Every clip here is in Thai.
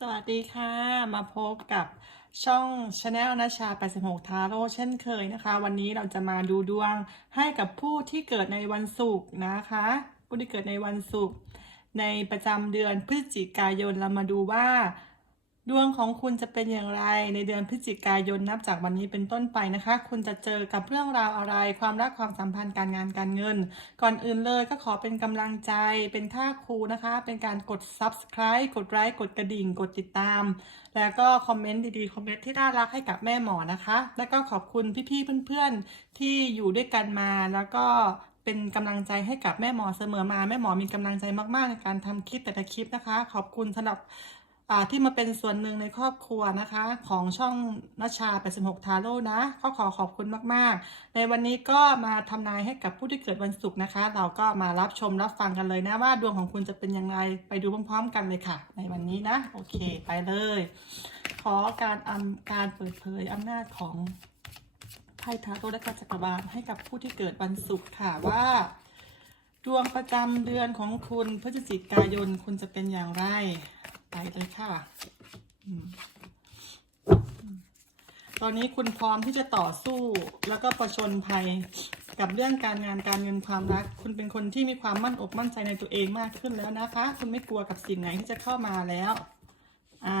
สวัสดีค่ะ มาพบกับช่อง Channel นาชา 86 ทาโร่เช่นเคยนะคะ วันนี้เราจะมาดูดวงให้กับผู้ที่เกิดในวันศุกร์นะคะ ผู้ที่เกิดในวันศุกร์ในประจำเดือนพฤศจิกายนเรามาดูว่า ดวงของคุณจะเป็นอย่างไรในเดือนพฤศจิกายนนับจากวันนี้เป็นต้นไปนะคะ คุณจะเจอกับเรื่องราวอะไร ความรักความสัมพันธ์การงานการเงิน ก่อนอื่นเลยก็ขอเป็นกำลังใจเป็นค่าครูนะคะ เป็นการกด subscribe กดไลค์กดกระดิ่ง กดติดตาม แล้วก็คอมเมนต์ดีๆ คอมเมนต์ที่น่ารักให้กับแม่หมอนะคะ แล้วก็ขอบคุณพี่ๆเพื่อนๆที่อยู่ด้วยกันมาแล้วก็เป็นกำลังใจให้กับแม่หมอเสมอมา แม่หมอมีกำลังใจมากๆในการทำคลิปแต่ละคลิปนะคะ ขอบคุณสำหรับ ที่มาเป็นส่วนหนึ่งในครอบครัวนะคะ ของช่องนัชชา 86 ทาโร่นะก็ขอขอบคุณมาก ๆ ในวันนี้ก็มาทำนายให้กับผู้ที่เกิดวันศุกร์นะคะ เราก็มารับชมรับฟังกันเลยนะว่าดวงของคุณจะเป็นยังไงไปดูพร้อม ๆ กันเลยค่ะ ในวันนี้นะ โอเคไปเลย ขอการอำการเปิดเผยอำนาจของไพ่ทาโร่และกัจักรวาลให้กับผู้ที่เกิดวันศุกร์ค่ะว่าดวงประจำเดือนของคุณพฤศจิกายนคุณจะเป็นอย่างไร ไปเลยค่ะอตอนนี้คุณพร้อมที่จะต่อสู้ แล้วก็ประชนภัยกับเรื่องการงานการเงินความรัก คุณเป็นคนที่มีความมั่นอกมั่นใจในตัวเองมากขึ้นแล้วนะคะ คุณไม่กลัวกับสิ่งไหนที่จะเข้ามาแล้ว อ่า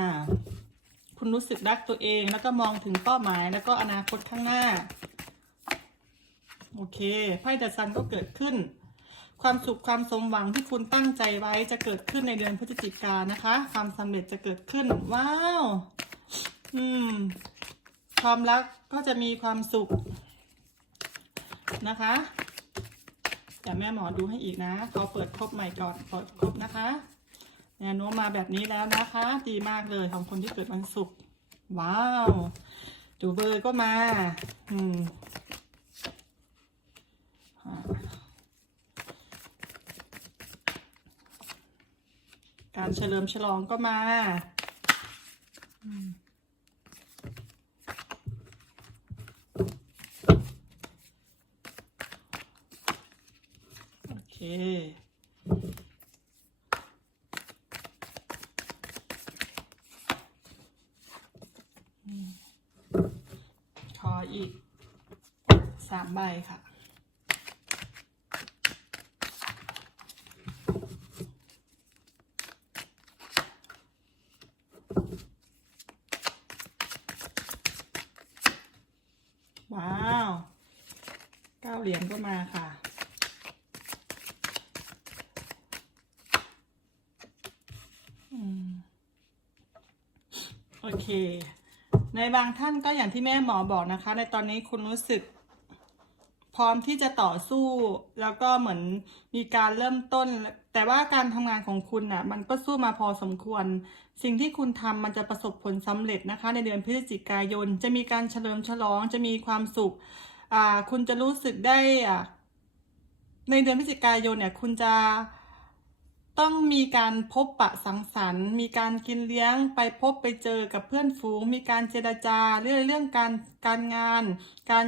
คุณรู้สึกรักตัวเองแล้วก็มองถึงเป้าหมาย แล้วก็อนาคตข้างหน้า โอเคไพ่ดัซันก็เกิดขึ้น ความสุขความสมหวังที่คุณตั้งใจไว้จะเกิดขึ้นในเดือนพฤศจิกายนนะคะ ความสำเร็จจะเกิดขึ้น ว้าว อืม ความรักก็จะมีความสุขนะคะเดี๋ยวแม่หมอดูให้อีกนะขอเปิดครบใหม่ก่อนเปิดครบนะคะแนวโน้มมาแบบนี้แล้วนะคะ ดีมากเลยของคนที่เกิดวันศุกร์ว้าวดูเบอร์ก็มา อืมอ่า การเฉลิมฉลองก็มาโอเคขออีกสามใบค่ะ ว้าวเก้าเหรียญก็มาค่ะ อืม โอเค ในบางท่านก็อย่างที่แม่หมอบอกนะคะ ในตอนนี้คุณรู้สึก พร้อมที่จะต่อสู้ แล้วก็เหมือนมีการเริ่มต้น แต่ว่าการทำงานของคุณน่ะ มันก็สู้มาพอสมควร สิ่งที่คุณทำมันจะประสบผลสำเร็จนะคะ ในเดือนพฤศจิกายน จะมีการเฉลิมฉลองจะมีความสุขคุณจะรู้สึกได้ในเดือนพฤศจิกายนเนี่ย คุณจะ ต้องมีการพบปะสังสรรค์ มีการกินเลี้ยง ไปพบไปเจอกับเพื่อนฝูง มีการเจรจาเรื่องเรื่องการการงาน การ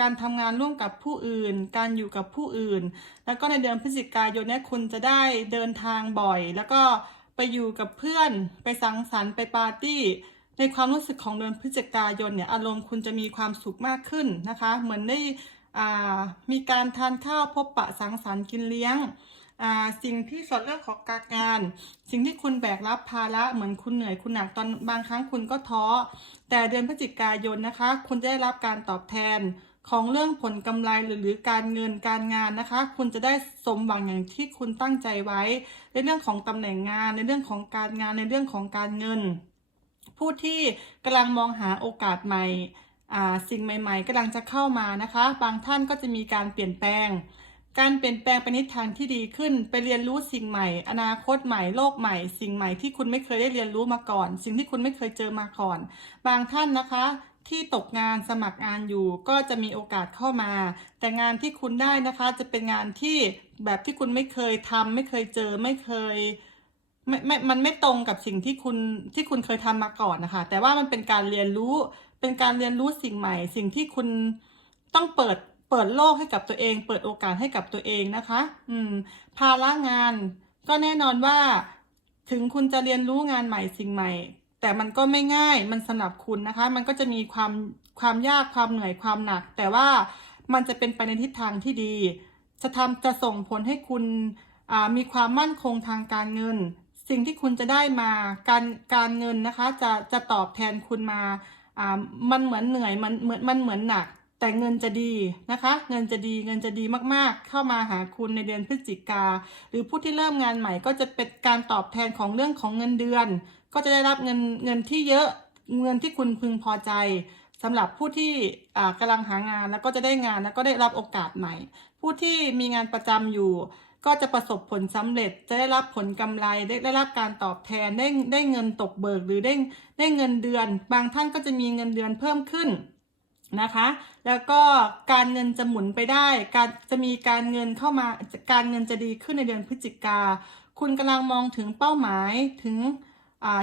การทำงานร่วมกับผู้อื่น การอยู่กับผู้อื่น แล้วก็ในเดือนพฤศจิกายนเนี่ยคุณจะได้เดินทางบ่อย แล้วก็ไปอยู่กับเพื่อน ไปสังสรรค์ไปปาร์ตี้ในความรู้สึกของเดือนพฤศจิกายนเนี่ยอารมณ์คุณจะมีความสุขมากขึ้นนะคะ เหมือนได้อ่มีการทานข้าวพบปะสังสรรค์กินเลี้ยง สิ่งที่ส่วนเรื่องของการงาน สิ่งที่คุณแบกรับภาระเหมือนคุณเหนื่อยคุณหนักตอนบางครั้งคุณก็ท้อ แต่เดือนพฤศจิกายนนะคะ คุณได้รับการตอบแทนของเรื่องผลกำไรหรือหรือการเงินการงานนะคะ คุณจะได้สมหวังอย่างที่คุณตั้งใจไว้ ในเรื่องของตำแหน่งงาน ในเรื่องของการงานในเรื่องของการเงิน ผู้ที่กำลังมองหาโอกาสใหม่สิ่งใหม่ ๆกำลังจะเข้ามานะคะ บางท่านก็จะมีการเปลี่ยนแปลง การเปลี่ยนแปลงไปในทางที่ดีขึ้น ไปเรียนรู้สิ่งใหม่ อนาคตใหม่ โลกใหม่ สิ่งใหม่ที่คุณไม่เคยได้เรียนรู้มาก่อน สิ่งที่คุณไม่เคยเจอมาก่อน บางท่านนะคะที่ตกงานสมัครงานอยู่ก็จะมีโอกาสเข้ามา แต่งานที่คุณได้นะคะ จะเป็นงานที่แบบที่คุณไม่เคยทำไม่เคยเจอไม่เคยไม่ไม่มันไม่ตรงกับสิ่งที่คุณที่คุณเคยทำมาก่อนนะคะ แต่ว่ามันเป็นการเรียนรู้เป็นการเรียนรู้สิ่งใหม่ สิ่งที่คุณต้องเปิด เปิดโลกให้กับตัวเอง เปิดโอกาสให้กับตัวเองนะคะ อืม ภาระงาน ก็แน่นอนว่า ถึงคุณจะเรียนรู้งานใหม่สิ่งใหม่ แต่มันก็ไม่ง่าย มันสำหรับคุณนะคะ มันก็จะมีความความยากความเหนื่อยความหนัก แต่ว่ามันจะเป็นไปในทิศทางที่ดี จะทำจะส่งผลให้คุณมีความมั่นคงทางการเงิน สิ่งที่คุณจะได้มาการการเงินนะคะ จะจะตอบแทนคุณมาอ่ามันเหมือนเหนื่อยมันเหมือนมันเหมือนหนัก แต่เงินจะดีนะคะ เงินจะดีเงินจะดีมากๆ เข้ามาหาคุณในเดือนพฤศจิกา หรือผู้ที่เริ่มงานใหม่ก็จะเป็นการตอบแทนของเรื่องของเงินเดือน ก็จะได้รับเงินเงินที่เยอะเงินที่คุณพึงพอใจสำหรับผู้ที่อ่ากำลังหางานแล้วก็จะได้งานแล้วก็ได้รับโอกาสใหม่ ผู้ที่มีงานประจำอยู่ ก็จะประสบผลสำเร็จจะได้รับผลกำไรได้ได้รับการตอบแทนได้ได้เงินตกเบิกหรือได้ได้เงินเดือน บางท่านก็จะมีเงินเดือนเพิ่มขึ้น นะคะ แล้วก็การเงินจะหมุนไปได้ การจะมีการเงินเข้ามา การเงินจะดีขึ้นในเดือนพฤศจิกา คุณกำลังมองถึงเป้าหมายถึง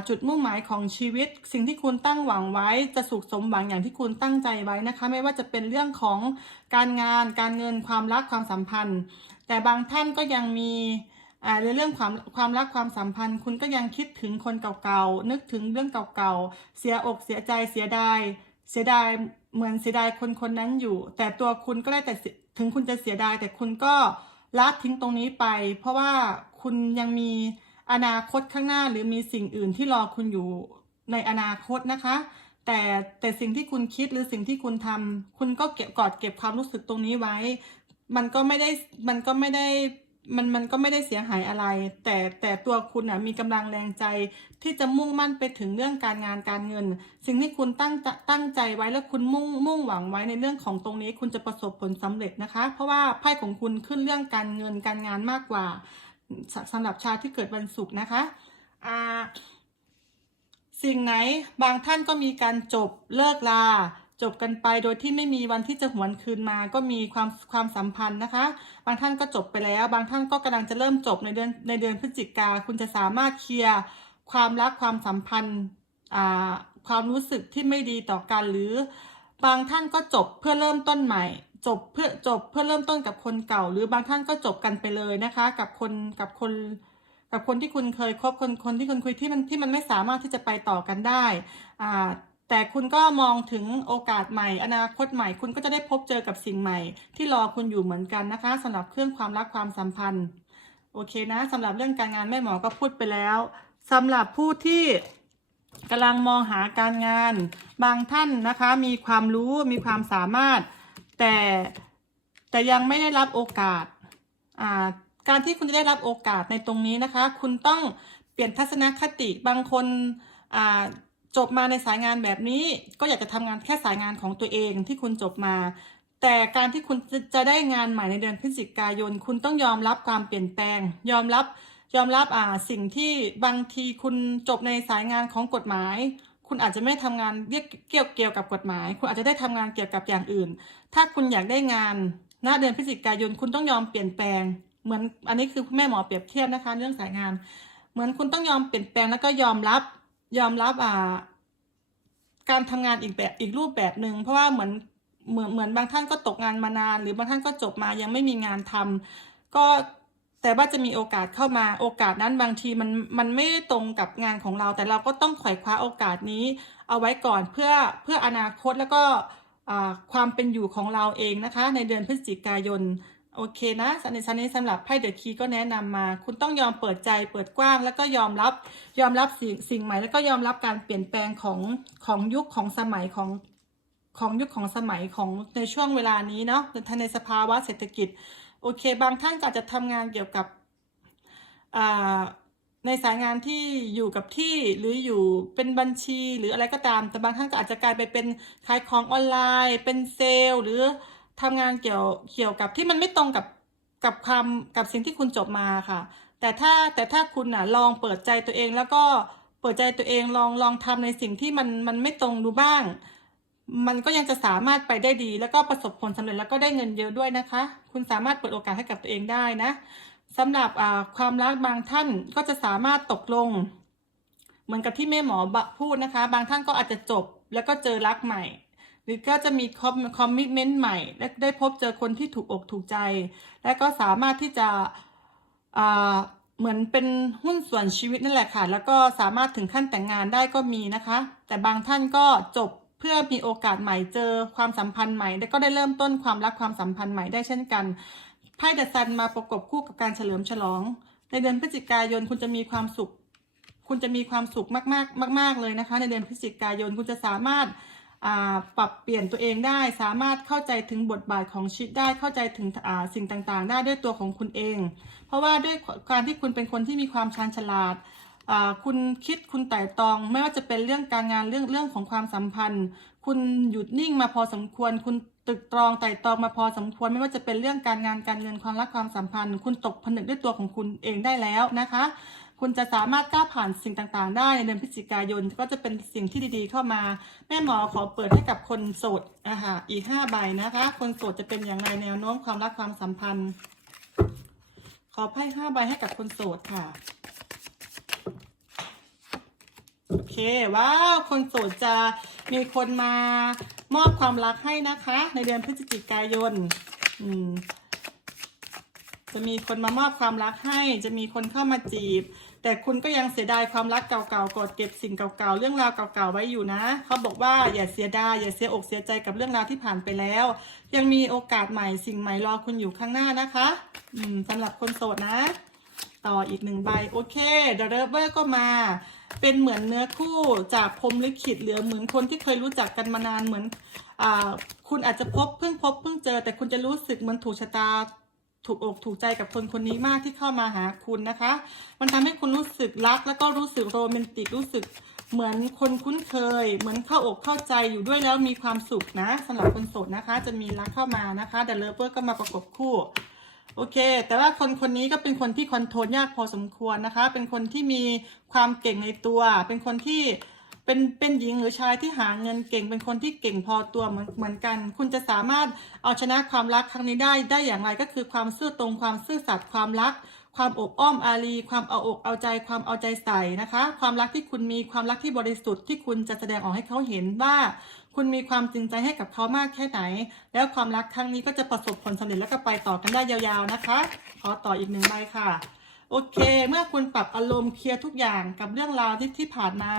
จุดมุ่งหมายของชีวิต สิ่งที่คุณตั้งหวังไว้จะสุขสมหวังอย่างที่คุณตั้งใจไว้นะคะ ไม่ว่าจะเป็นเรื่องของการงาน การเงินความรักความสัมพันธ์ แต่บางท่านก็ยังมีในเรื่องความความรักความสัมพันธ์ คุณก็ยังคิดถึงคนเก่าๆนึกถึงเรื่องเก่าๆเสียอกเสียใจเสียดายเสียดายเหมือนเสียดายคนคนนั้นอยู่ แต่ตัวคุณก็ได้แต่ถึงคุณจะเสียดาย แต่คุณก็ละทิ้งตรงนี้ไป เพราะว่าคุณยังมีอนาคตข้างหน้าหรือมีสิ่งอื่นที่รอคุณอยู่ในอนาคตนะคะ แต่แต่สิ่งที่คุณคิดหรือสิ่งที่คุณทำคุณก็เก็บกอดเก็บความรู้สึกตรงนี้ไว้ มันก็ไม่ได้มันก็ไม่ได้ มันมันก็ไม่ได้เสียหายอะไร แต่แต่ตัวคุณอะมีกำลังแรงใจ ที่จะมุ่งมั่นไปถึงเรื่องการงานการเงิน สิ่งที่คุณตั้งตั้งใจไว้แล้วคุณมุ่งมุ่งหวังไว้ในเรื่องของตรงนี้ คุณจะประสบผลสำเร็จนะคะ เพราะว่าไพ่ของคุณขึ้นเรื่องการเงินการงานมากกว่าสสำหรับชาวที่เกิดวันศุกร์นะคะอ่าสิ่งไหนบางท่านก็มีการจบเลิกลา จบกันไปโดยที่ไม่มีวันที่จะหวนคืนมา ก็มีความความสัมพันธ์นะคะ บางท่านก็จบไปแล้ว บางท่านก็กำลังจะเริ่มจบในเดือนในเดือนพฤศจิกาคุณจะสามารถเคลียร์ความรักความสัมพันธ์ความรู้สึกที่ไม่ดีต่อกันหรือ บางท่านก็จบเพื่อเริ่มต้นใหม่ จบเพื่อจบเพื่อเริ่มต้นกับคนเก่า หรือบางท่านก็จบกันไปเลยนะคะ กับคนกับคนกับคนที่คุณเคยคบคนคนที่คุณคุยที่มันที่มันไม่สามารถที่จะไปต่อกันได้อ่า แต่คุณก็มองถึงโอกาสใหม่ อนาคตใหม่ คุณก็จะได้พบเจอกับสิ่งใหม่ ที่รอคุณอยู่เหมือนกันนะคะสำหรับเครื่องความรักความสัมพันธ์ โอเคนะสำหรับเรื่องการงานแม่หมอก็พูดไปแล้วสำหรับผู้ที่กำลังมองหาการงาน บางท่านนะคะมีความรู้มีความสามารถ แต่แต่ยังไม่ได้รับโอกาสอ่าการที่คุณจะได้รับโอกาสในตรงนี้นะคะ คุณต้องเปลี่ยนทัศนคติบางคนอ่า จบมาในสายงานแบบนี้ ก็อยากจะทำงานแค่สายงานของตัวเองที่คุณจบมา แต่การที่คุณจะได้งานใหม่ในเดือนพฤศจิกายน คุณต้องยอมรับความเปลี่ยนแปลง ยอมรับยอมรับอ่าสิ่งที่บางทีคุณจบในสายงานของกฎหมาย คุณอาจจะไม่ทำงานเรียกเกี่ยวเกี่ยวกับกฎหมาย คุณอาจจะได้ทำงานเกี่ยวกับอย่างอื่น ถ้าคุณอยากได้งานณเดือนพฤศจิกายน คุณต้องยอมเปลี่ยนแปลง เหมือนอันนี้คือแม่หมอเปรียบเทียบนะคะ เรื่องสายงาน เหมือนคุณต้องยอมเปลี่ยนแปลงแล้วก็ยอมรับ ยอมรับอ่า การทำงานอีกแบบอีกรูปแบบหนึ่งเพราะว่าเหมือนเหมือนเหมือนบางท่านก็ตกงานมานาน หรือบางท่านก็จบมายังไม่มีงานทำก็แต่ว่าจะมีโอกาสเข้ามาโอกาสนั้นบางทีมันมันไม่ตรงกับงานของเรา แต่เราก็ต้องไขว่คว้าโอกาสนี้ เอาไว้ก่อนเพื่อเพื่ออนาคตแล้วก็ความเป็นอยู่ของเราเองนะคะ ในเดือนพฤศจิกายน โอเคนะสันนิษฐานนี้สำหรับไพ่เดอะคีก็แนะนำมา คุณต้องยอมเปิดใจเปิดกว้าง แล้วก็ยอมรับยอมรับสิ่งสิ่งใหม่ แล้วก็ยอมรับการเปลี่ยนแปลงของของยุคของสมัยของของยุคของสมัยของในช่วงเวลานี้เนาะในในสภาวะเศรษฐกิจ โอเค บางท่านอาจจะทำงานเกี่ยวกับในสายงานที่อยู่กับที่หรืออยู่เป็นบัญชีหรืออะไรก็ตาม แต่บางท่านก็อาจจะกลายไปเป็นขายของออนไลน์ เป็นเซลล์หรือ ทำงานเกี่ยวเกี่ยวกับที่มันไม่ตรงกับกับความกับสิ่งที่คุณจบมาค่ะ แต่ถ้าแต่ถ้าคุณน่ะลองเปิดใจตัวเองแล้วก็เปิดใจตัวเองลองลองทำในสิ่งที่มันมันไม่ตรงดูบ้าง มันก็ยังจะสามารถไปได้ดี แล้วก็ประสบผลสำเร็จแล้วก็ได้เงินเยอะด้วยนะคะ คุณสามารถเปิดโอกาสให้กับตัวเองได้นะสำหรับความรักบางท่านก็จะสามารถตกลง เหมือนกับที่แม่หมอพูดนะคะ บางท่านก็อาจจะจบแล้วก็เจอรักใหม่ หรือก็จะมีคอมคอมมิชเมนต์ใหม่ และได้พบเจอคนที่ถูกอกถูกใจ และก็สามารถที่จะเหมือนเป็นหุ้นส่วนชีวิตนั่นแหละค่ะ แล้วก็สามารถถึงขั้นแต่งงานได้ก็มีนะคะ แต่บางท่านก็จบเพื่อมีโอกาสใหม่เจอความสัมพันธ์ใหม่ แล้วก็ได้เริ่มต้นความรักความสัมพันธ์ใหม่ได้เช่นกันไพ่เดอะซันมาประกบคู่กับการเฉลิมฉลอง ในเดือนพฤศจิกายนคุณจะมีความสุข คุณจะมีความสุขมากๆ มาก ๆเลยนะคะ ในเดือนพฤศจิกายนคุณจะสามารถ ปรับเปลี่ยนตัวเองได้ สามารถเข้าใจถึงบทบาทของชีวิตได้เข้าใจถึงสิ่งต่างๆ ได้ด้วยตัวของคุณเอง เพราะว่าด้วยการที่คุณเป็นคนที่มีความชาญฉลาดคุณคิดคุณไต่ตอง ไม่ว่าจะเป็นเรื่องการงานเรื่องเรื่องของความสัมพันธ์ คุณหยุดนิ่งมาพอสมควร คุณตึกตรองไต่ตองมาพอสมควร ไม่ว่าจะเป็นเรื่องการงานการเงินความรักความสัมพันธ์ คุณตกผนึกด้วยตัวของคุณเองได้แล้วนะคะ คุณจะสามารถก้าวผ่านสิ่งต่างๆ ได้ในเดือนพฤศจิกายนก็จะเป็นสิ่งที่ดีๆ เข้ามา แม่หมอขอเปิดให้กับคนโสดอะคะอีกห้าใบนะคะ คนโสดจะเป็นอย่างไรแนวโน้มความรักความสัมพันธ์ ขอไพ่ห้าใบให้กับคนโสดค่ะโอเคว้าวคนโสดจะมีคนมามอบความรักให้นะคะ ในเดือนพฤศจิกายนอืมจะมีคนมามอบความรักให้ จะมีคนเข้ามาจีบ แต่คุณก็ยังเสียดายความรักเก่าๆกอดเก็บสิ่งเก่าๆเรื่องราวเก่าๆไว้อยู่นะเขาบอกว่าอย่าเสียดายอย่าเสียอกเสียใจกับเรื่องราวที่ผ่านไปแล้ว ยังมีโอกาสใหม่สิ่งใหม่รอคุณอยู่ข้างหน้านะคะ อืมสำหรับคนโสดนะ ต่ออีกหนึ่งใบโอเคเดอะเรเวอร์ก็มาเป็นเหมือนเนื้อคู่จากพรหมลิขิตหรือเหมือนคนที่เคยรู้จักกันมานานเหมือนอคุณอาจจะพบเพิ่งพบเพิ่งเจอ แต่คุณจะรู้สึกเหมือนถูกชะตา ถูกอกถูกใจกับคนคนนี้มากที่เข้ามาหาคุณนะคะ มันทำให้คุณรู้สึกรัก แล้วก็รู้สึกโรแมนติกรู้สึกเหมือนคนคุ้นเคย เหมือนเข้าอกเข้าใจอยู่ด้วยแล้วมีความสุขนะสำหรับคนโสดนะคะ จะมีรักเข้ามานะคะเดอะเลเวอร์ก็มาประกบคู่โอเค แต่ว่าคนคนนี้ก็เป็นคนที่คอนโทรลยากพอสมควรนะคะ เป็นคนที่มีความเก่งในตัว เป็นคนที่ เป็นเป็นหญิงหรือชายที่หาเงินเก่งเป็นคนที่เก่งพอตัวเหมือนเหมือนกัน คุณจะสามารถเอาชนะความรักครั้งนี้ได้ได้อย่างไรก็คือความซื่อตรงความซื่อสัตย์ความรัก ความอบอ้อมอารีความเอาอกเอาใจความเอาใจใส่นะคะ ความรักที่คุณมีความรักที่บริสุทธิ์ที่คุณจะแสดงออกให้เขาเห็นว่าคุณมีความจริงใจให้กับเขามากแค่ไหน แล้วความรักครั้งนี้ก็จะประสบผลสำเร็จแล้วก็ไปต่อกันได้ยาวๆนะคะ ขอต่ออีกหนึ่งใบค่ะโอเค เมื่อคุณปรับอารมณ์เคลียร์ทุกอย่างกับเรื่องราวที่ที่ผ่านมา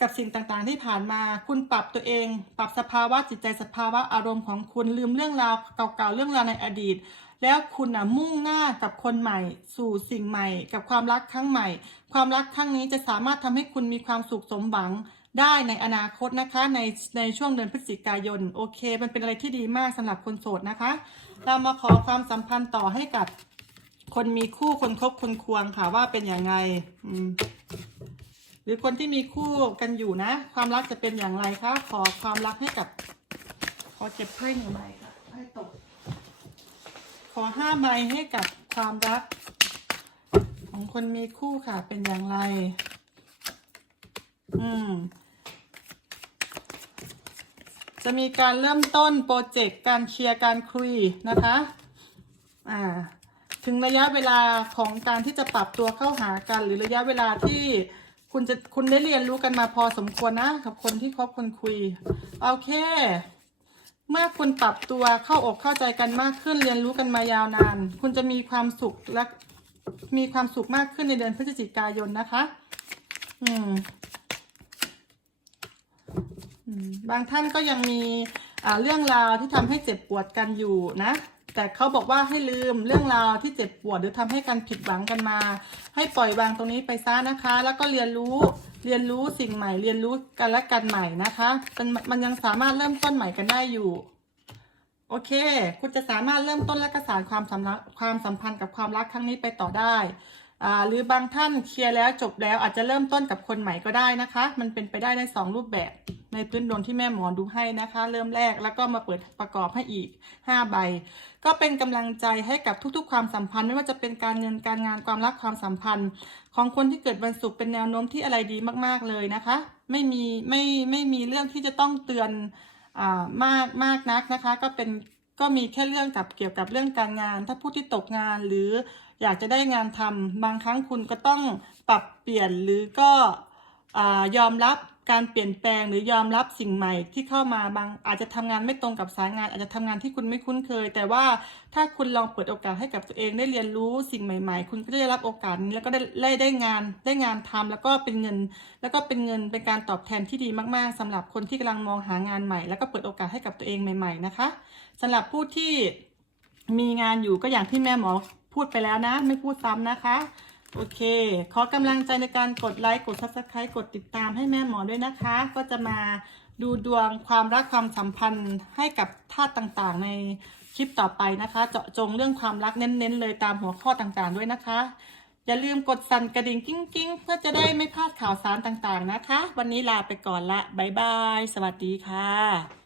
กับสิ่งต่างๆ ที่ผ่านมา คุณปรับตัวเอง ปรับสภาวะจิตใจสภาวะอารมณ์ของคุณลืมเรื่องราวเก่าๆเรื่องราวในอดีต แล้วคุณน่ะมุ่งหน้ากับคนใหม่ สู่สิ่งใหม่ กับความรักครั้งใหม่ ความรักครั้งนี้จะสามารถทำให้คุณมีความสุขสมหวังได้ในอนาคตนะคะในในช่วงเดือนพฤศจิกายนโอเค มันเป็นอะไรที่ดีมากสำหรับคนโสดนะคะ เรามาขอความสัมพันธ์ต่อให้กับ คนมีคู่คนคบคนควงค่ะว่าเป็นอย่างไงอืม หรือคนที่มีคู่กันอยู่นะ ความรักจะเป็นอย่างไรคะ ขอความรักให้กับขอเก็บไพ่หนึ่งใบค่ะไพ่ตก ขอห้าใบให้กับความรัก ของคนมีคู่ค่ะเป็นอย่างไร อืม จะมีการเริ่มต้นโปรเจกต์การเคลียร์การคุยนะคะ อ่า ถึงระยะเวลาของการที่จะปรับตัวเข้าหากัน หรือระยะเวลาที่ คุณจะคุณได้เรียนรู้กันมาพอสมควรนะกับคนที่คบคนคุย โอเค เมื่อคุณปรับตัวเข้าอกเข้าใจกันมากขึ้นเรียนรู้กันมายาวนาน คุณจะมีความสุขและมีความสุขมากขึ้นในเดือนพฤศจิกายนนะคะ อืมบางท่านก็ยังมีเรื่องราวที่ทำให้เจ็บปวดกันอยู่นะ แต่เขาบอกว่าให้ลืมเรื่องราวที่เจ็บปวดหรือทำให้กันผิดหวังกันมา ให้ปล่อยวางตรงนี้ไปซะนะคะ แล้วก็เรียนรู้เรียนรู้สิ่งใหม่ เรียนรู้กันและกันใหม่นะคะมันมันยังสามารถเริ่มต้นใหม่กันได้อยู่ โอเค คุณจะสามารถเริ่มต้นและกระสานความสัมพันธ์ความสัมพันธ์กับความรักครั้งนี้ไปต่อได้ หรือบางท่านเคลียร์แล้วจบแล้วอาจจะเริ่มต้นกับคนใหม่ก็ได้นะคะ มันเป็นไปได้ในสองรูปแบบในพื้นดวงที่แม่หมอดูให้นะคะ เริ่มแรกแล้วก็มาเปิดประกอบให้อีก 5 ใบ ก็เป็นกำลังใจให้กับทุกๆ ความสัมพันธ์ไม่ว่าจะเป็นการเงินการงานความรักความสัมพันธ์ ของคนที่เกิดวันศุกร์เป็นแนวโน้มที่อะไรดีมากๆเลยนะคะ ไม่มีไม่ไม่มีเรื่องที่จะต้องเตือนอ่ามากมากนักนะคะ ก็เป็นก็มีแค่เรื่องกับเกี่ยวกับเรื่องการงาน ถ้าผู้ที่ตกงานหรือ อยากจะได้งานทำบางครั้งคุณก็ต้องปรับเปลี่ยนหรือก็อยอมรับการเปลี่ยนแปลงหรือยอมรับสิ่งใหม่ที่เข้ามาบางอาจจะทำงานไม่ตรงกับสายงาน อาจจะทำงานที่คุณไม่คุ้นเคย แต่ว่าถ้าคุณลองเปิดโอกาสให้กับตัวเองได้เรียนรู้สิ่งใหม่ ๆ คุณก็จะได้รับโอกาสนี้แล้วก็ได้ได้ได้งานได้งานทำแล้วก็เป็นเงิน แล้วก็เป็นเงินเป็นการตอบแทนที่ดีมากๆสำหรับคนที่กำลังมองหางานใหม่ แล้วก็เปิดโอกาสให้กับตัวเองใหม่ ๆนะคะสำหรับผู้ที่มีงานอยู่ก็อย่างที่แม่หมอ พูดไปแล้วนะ ไม่พูดซ้ำนะคะ โอเค ขอกำลังใจในการกดไลค์กด subscribe กดติดตามให้แม่หมอด้วยนะคะ ก็จะมาดูดวงความรักความสัมพันธ์ให้กับธาตุต่างๆ ในคลิปต่อไปนะคะ เจาะจงเรื่องความรักเน้นๆ เลยตามหัวข้อต่างๆด้วยนะคะ อย่าลืมกดสั่นกระดิ่งกิ้งๆ เพื่อจะได้ไม่พลาดข่าวสารต่างๆนะคะ วันนี้ลาไปก่อนละบ๊ายบาย สวัสดีค่ะ